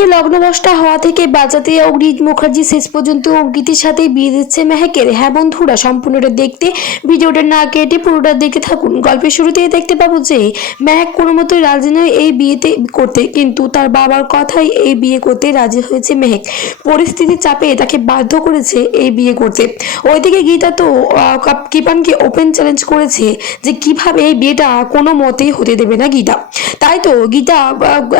কে লগ্নবশটা হওয়া থেকে বাঁচাতে অগ্রিজ মুখার্জি শেষ পর্যন্ত অঙ্কিতের সাথে বিয়ে দিচ্ছে মেহেকের। হ্যাঁ বন্ধুরা, সম্পূর্ণটা দেখতে, ভিডিওটা না কেটে পুরোটা দেখে থাকুন। গল্পের শুরুতেই দেখতে পাবো যে মেহেক কোনো মতোই রাজি নয় এই বিয়েতে করতে, কিন্তু তার বাবার কথাই এই বিয়ে করতে রাজি হয়েছে মেহেক। পরিস্থিতির চাপে তাকে বাধ্য করেছে এই বিয়ে করতে। ওইদিকে গীতা তো কিপানকে ওপেন চ্যালেঞ্জ করেছে যে কীভাবে এই বিয়েটা কোনো মতেই হতে দেবে না গীতা। তাই তো গীতা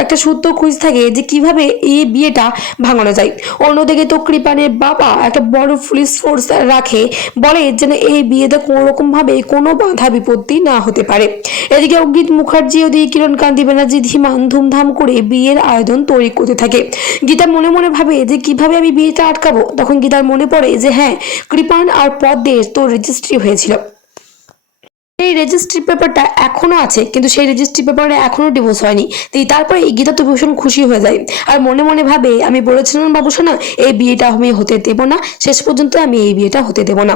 একটা সূত্র খুঁজ থাকে যে কীভাবে এই বিয়েটা ভাঙানো যায়। অন্যদিকে তো কৃপানের বাবা একটা বড় পুলিশ ফোর্স রাখে, বলে যেন এই বিয়েতে ভাবে কোনো বাধা বিপত্তি না হতে পারে। এদিকে অঙ্কিত মুখার্জি ওদিকে কিরণ কান্তি ব্যানার্জি ধীমান ধুমধাম করে বিয়ের আয়োজন তৈরি করতে থাকে। গীতা মনে মনে ভাবে যে কীভাবে আমি বিয়েটা আটকাবো, তখন গীতার মনে পড়ে যে হ্যাঁ কৃপান আর পদ্মের তো রেজিস্ট্রি হয়েছিল। এই রেজিস্ট্রি পেপারটা এখনও আছে, কিন্তু সেই রেজিস্ট্রি পেপারে এখনও ডিভোর্স হয়নি। তাই তারপরে গীতা তো ভীষণ খুশি হয়ে যায়। আর মনে মনে ভাবে, আমি বলেছিলাম বাবুসোনা এই বিয়েটা আমি হতে দেবো না, শেষ পর্যন্ত আমি এই বিয়েটা হতে দেবো না।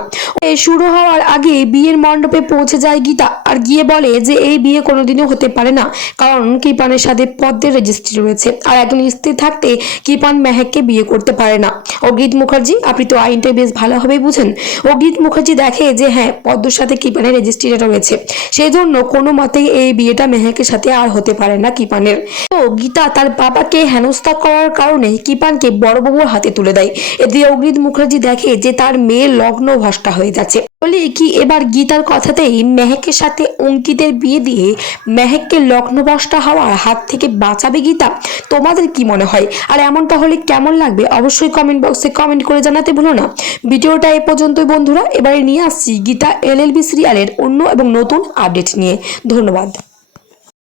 শুরু হওয়ার আগে বিয়ের মণ্ডপে পৌঁছে যায় গীতা আর গিয়ে বলে যে এই বিয়ে কোনোদিনও হতে পারে না, কারণ কিপানের সাথে পদ্মের রেজিস্ট্রি রয়েছে। আর একজন স্ত্রী থাকতে কিপান মেহেককে বিয়ে করতে পারে না। অগ্রিত মুখার্জি, আপনি তো আইনটা বেশ ভালোভাবেই বুঝেন। অগ্রিত মুখার্জি দেখে যে হ্যাঁ পদ্মর সাথে কিপানের রেজিস্ট্রিটা রয়েছে। সেই জন্য কোনো মতেই এই বিয়েটা মেহেকের সাথে আর হতে পারে না কিপানের। তো গীতা তার বাবাকে হেনস্থা করার কারণে কিপানকে বড়বাবুর হাতে তুলে দেয়। এদিকে অগ্রিত মুখার্জি দেখে যে তার মেয়ের লগ্ন ভ্রষ্টা হয়ে যাচ্ছে। বলে কি এবার গীতার কথাতেই মেহেকের সাথে অঙ্কিতের বিয়ে দিয়ে মেহেককে লগ্নভ্রষ্টা হওয়ার হাত থেকে বাঁচাবে গীতা? তোমাদের কি মনে হয়? আর এমনটা হলে কেমন লাগবে? অবশ্যই কমেন্ট বক্সে কমেন্ট করে জানাতে ভুলো না। ভিডিওটা এ পর্যন্তই বন্ধুরা। এবারে নিয়ে আসছি গীতা এল এলএলবি সিরিয়ালের অন্য এবং নতুন আপডেট নিয়ে। ধন্যবাদ।